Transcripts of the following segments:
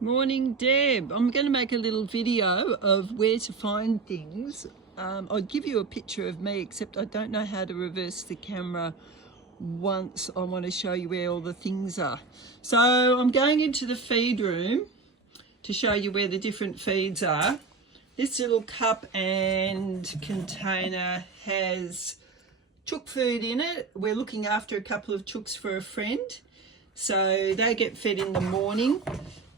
Morning, Deb. I'm going to make a little video of where to find things. I'll give you a picture of me, except I don't know how to reverse the camera once I want to show you where all the things are. So I'm going into the feed room to show you where the different feeds are. This little cup and container has chook food in it. We're looking after a couple of chooks for a friend. So they get fed in the morning.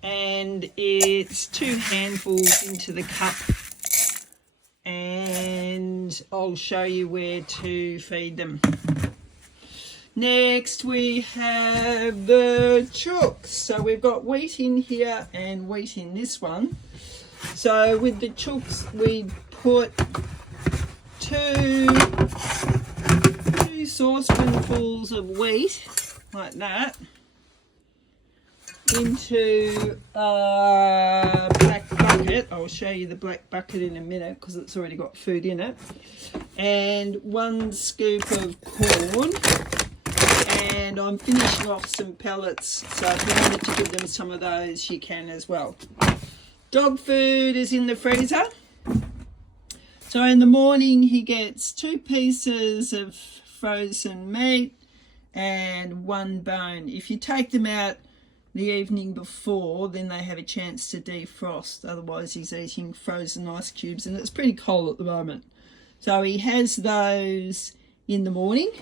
And it's 2 handfuls into the cup, and I'll show you where to feed them. Next we have the chooks. So we've got wheat in here and wheat in this one. So with the chooks we put two saucepanfuls of wheat like that into a black bucket. I'll show you the black bucket in a minute because it's already got food in it. And 1 scoop of corn. And I'm finishing off some pellets, so if you wanted to give them some of those, you can as well. Dog food is in the freezer. So in the morning he gets 2 pieces of frozen meat and 1 bone. If you take them out the evening before, then they have a chance to defrost, otherwise he's eating frozen ice cubes, and it's pretty cold at the moment. So he has those in the morning,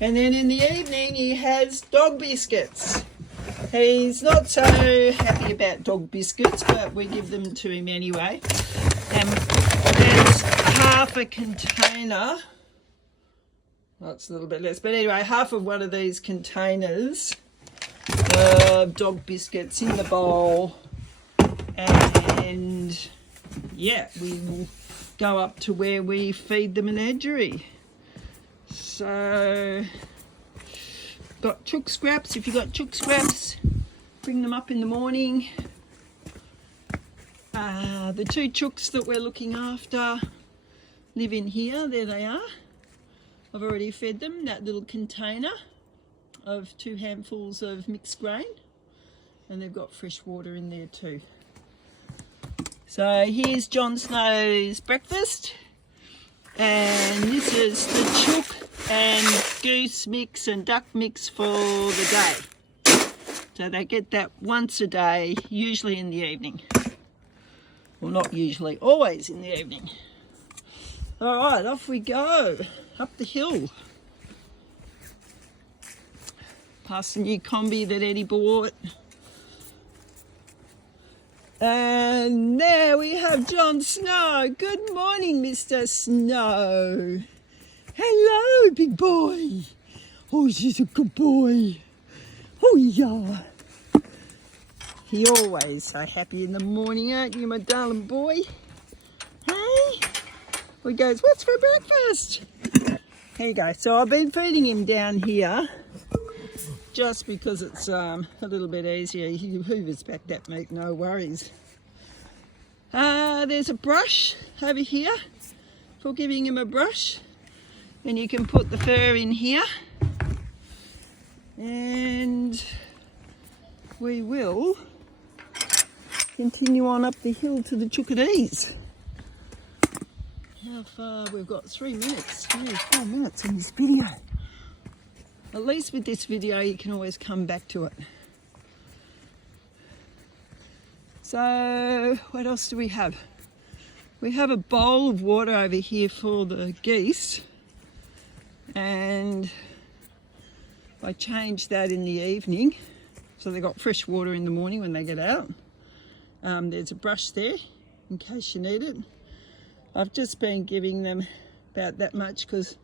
and then in the evening he has dog biscuits. He's not so happy about dog biscuits, but we give them to him anyway. There's half a container, that's a little bit less, but anyway, half of one of these containers dog biscuits in the bowl, and yeah, we will go up to where we feed the menagerie. So got chook scraps. If you've got chook scraps, bring them up in the morning. The 2 chooks that we're looking after live in here. There they are. I've already fed them that little container of 2 handfuls of mixed grain, and they've got fresh water in there too. So here's Jon Snow's breakfast, and this is the chook and goose mix and duck mix for the day. So they get that once a day, usually in the evening. Well, not usually, always in the evening. All right, off we go up the hill. Past the new combi that Eddie bought. And there we have Jon Snow. Good morning, Mr. Snow. Hello, big boy. Oh, she's a good boy. Oh, yeah. He always so happy in the morning, aren't you, my darling boy? Hey? He goes, what's for breakfast? Here you go. So I've been feeding him down here, just because it's a little bit easier. He hoovers back that meat, no worries. There's a brush over here for giving him a brush, and you can put the fur in here, and we will continue on up the hill to the chookadees. How far? We've got 3 minutes, 4 minutes in this video. At least with this video you can always come back to it. So what else do we have? We have a bowl of water over here for the geese, and I change that in the evening so they got fresh water in the morning when they get out. There's a brush there in case you need it. I've just been giving them about that much because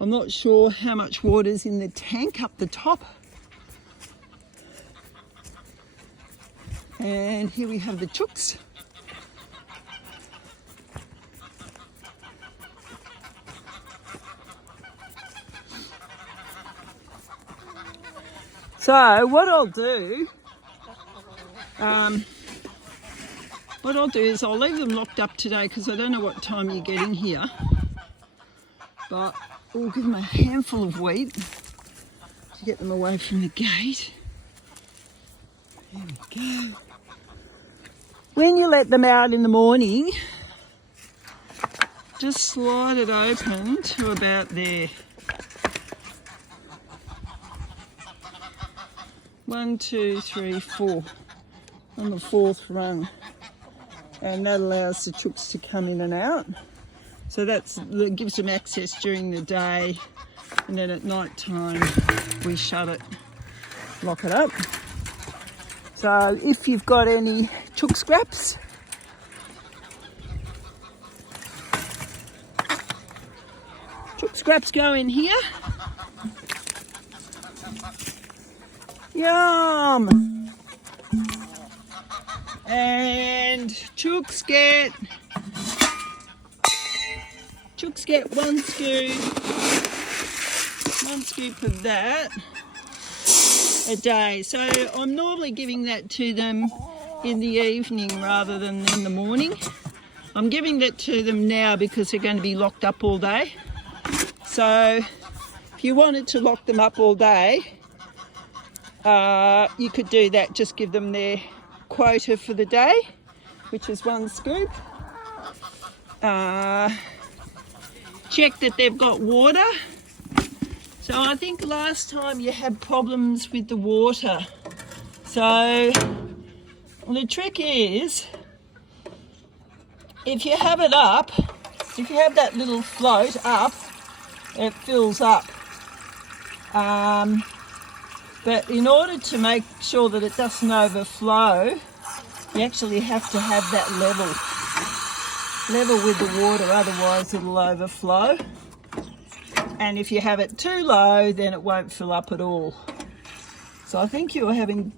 I'm not sure how much water's in the tank up the top. And here we have the chooks. So what I'll do is I'll leave them locked up today because I don't know what time you're getting here. But we'll give them a handful of wheat to get them away from the gate. There we go. When you let them out in the morning, just slide it open to about there. 1, 2, 3, 4 on the 4th rung, and that allows the chooks to come in and out. So that gives them access during the day, and then at night time we shut it, lock it up. So if you've got any chook scraps, go in here. Yum! And chooks get 1 scoop of that a day. So I'm normally giving that to them in the evening rather than in the morning. I'm giving that to them now because they're going to be locked up all day. So if you wanted to lock them up all day, you could do that. Just give them their quota for the day, which is 1 scoop. Check that they've got water. So I think last time you had problems with the water. So the trick is, if you have it up, if you have that little float up, it fills up. But in order to make sure that it doesn't overflow, you actually have to have that level with the water, otherwise it'll overflow. And if you have it too low, then it won't fill up at all. So I think you were having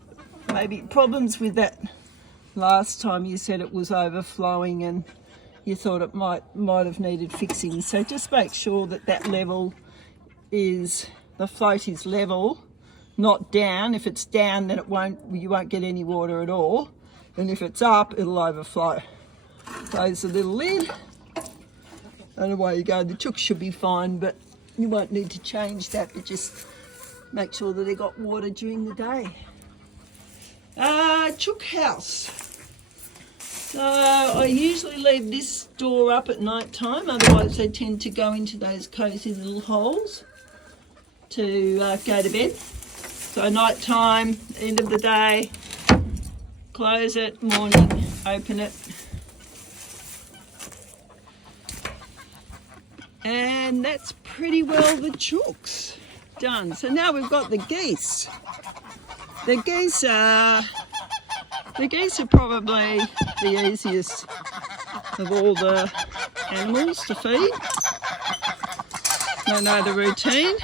maybe problems with that last time. You said it was overflowing and you thought it might have needed fixing. So just make sure that that level is, the float is level, not down. If it's down, then you won't get any water at all. And if it's up, it'll overflow. Close the little lid, and away you go. The chooks should be fine, but you won't need to change that, but just make sure that they got water during the day. Chook house. So I usually leave this door up at night time, otherwise they tend to go into those cosy little holes to go to bed. So night time, end of the day, close it, morning, open it. And that's pretty well the chooks done. So now we've got the geese. The geese are probably the easiest of all the animals to feed. They know the routine.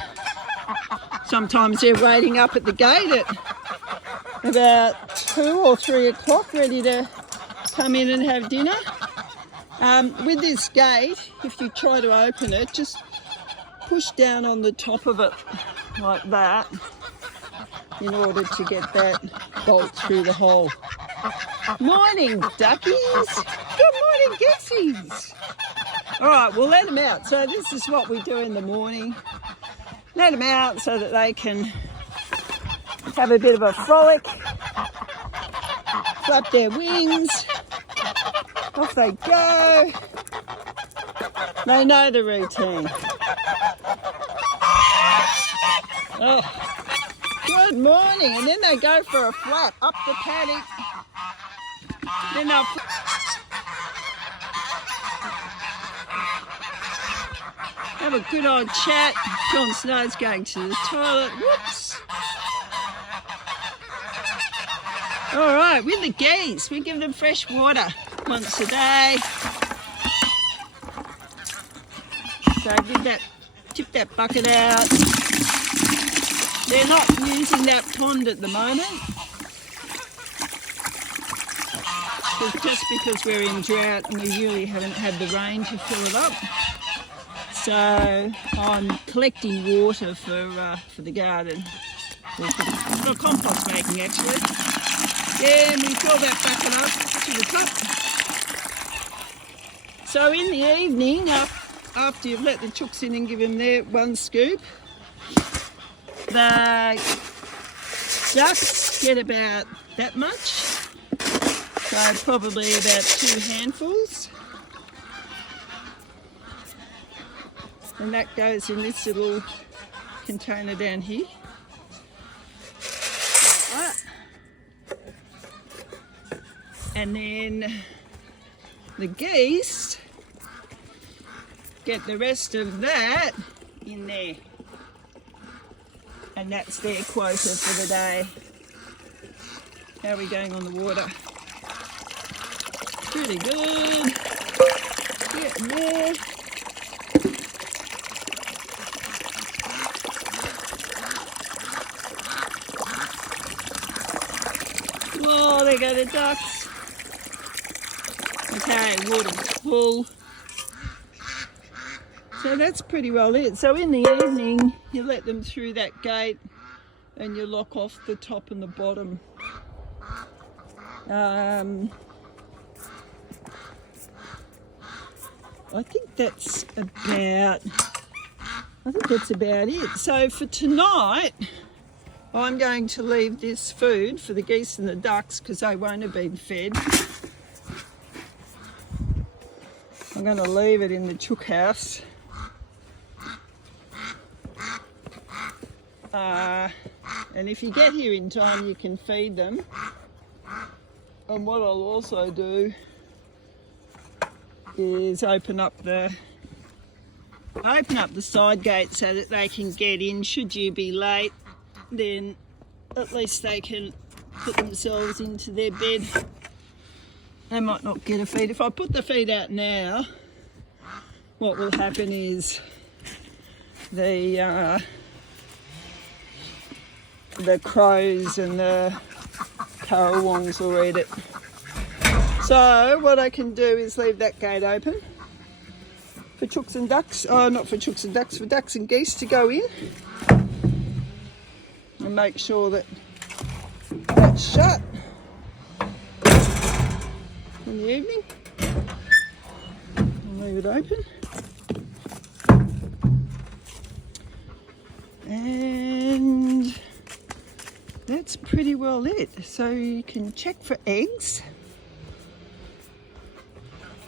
Sometimes they're waiting up at the gate at about 2 or 3 o'clock, ready to come in and have dinner. With this gate, if you try to open it, just push down on the top of it like that in order to get that bolt through the hole. Morning, duckies. Good morning, geesies. All right, we'll let them out. So this is what we do in the morning. Let them out so that they can have a bit of a frolic, flap their wings, off they go. They know the routine. Oh, good morning. And then they go for a flap up the paddock. Then they'll have a good old chat. Jon Snow's going to the toilet. Whoops. All right, with the geese, we give them fresh water once a day. So tip that bucket out. They're not using that pond at the moment, just because we're in drought and we really haven't had the rain to fill it up. So I'm collecting water for the garden, for compost making actually. Yeah, and we fill that bucket up to the top. So in the evening, after you've let the chooks in and give them their 1 scoop, the ducks get about that much, so probably about 2 handfuls. And that goes in this little container down here. Like that. And then the geese get the rest of that in there. And that's their quota for the day. How are we going on the water? Pretty good. Getting there. Oh, there go the ducks. Okay, water full. So that's pretty well it. So in the evening, you let them through that gate and you lock off the top and the bottom. I think that's about it. So for tonight, I'm going to leave this food for the geese and the ducks because they won't have been fed. I'm going to leave it in the chook house. And if you get here in time, you can feed them. And what I'll also do is open up the side gate so that they can get in. Should you be late, then at least they can put themselves into their bed. They might not get a feed. If I put the feed out now, what will happen is the crows and the currawongs will eat it. So what I can do is leave that gate open for chooks and ducks, not for chooks and ducks, for ducks and geese to go in, and make sure that that's shut in the evening. I'll leave it open. And that's pretty well it. So you can check for eggs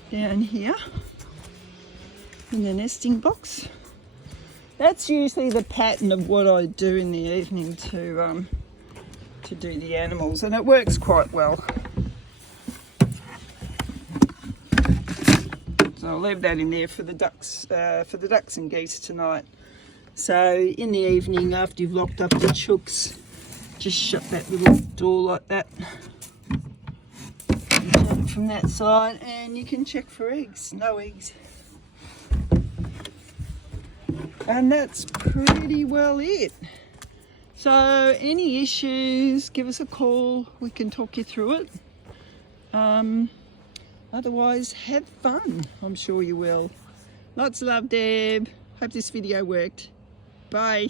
down here in the nesting box. That's usually the pattern of what I do in the evening to do the animals, and it works quite well. So I'll leave that in there for the ducks and geese tonight. So in the evening, after you've locked up the chooks, just shut that little door like that. And shut it from that side, and you can check for eggs. No eggs. And that's pretty well it. So any issues, give us a call. We can talk you through it. Otherwise, have fun. I'm sure you will. Lots of love, Deb. Hope this video worked. Bye.